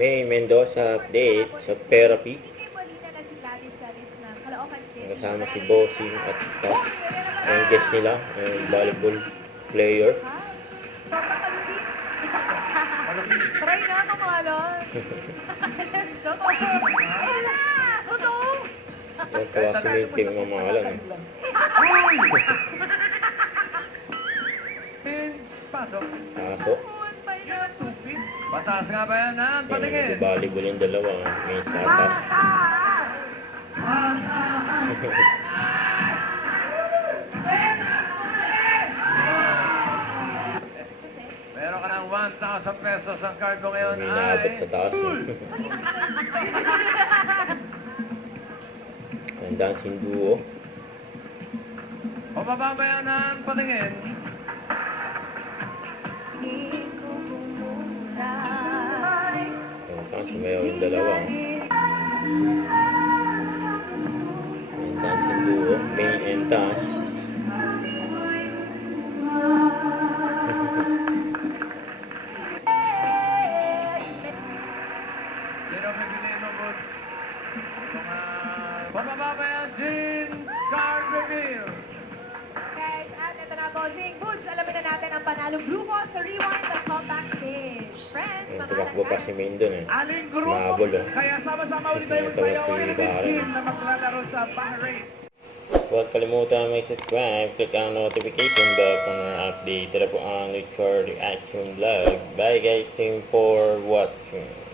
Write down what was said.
May Mendoza update sa therapy. Kasama si Bossing at ang guest nila, ang volleyball player. Try na, kamalon. Totoo. Yung classmate yung mamahalan. Pasok. Kaso, Tupid. Pataas nga ba yan, ha? Patingin. volleyball yung dalawa. May satas. Meron ka ng 1,000 pesos ang card mo ngayon May naabot sa taas. Ang dancing duo. Pababayanan, patingin. Kaso mayaw yung dalawa. Ang dancing duo. Main and dance. Sino pipiliin mo, Boots? Pababayan, Jean, card reveal. Guys, at ito na, Bossing. Boots, alamin na natin ang panalong grupo sa Rewind the Comeback Stage. Friends, Yung mga tumakbo pa si Main dun eh. Aling grupo. Mahabol oh. Kaya sama-sama ulit tayo Ito magsayaw si ng Karen. team na maglalaro sa Bahrain. Huwag kalimutan mag-subscribe, click ang notification bell kung na-update na po ang Richard Reaction Vlog. Bye guys, thank you for watching.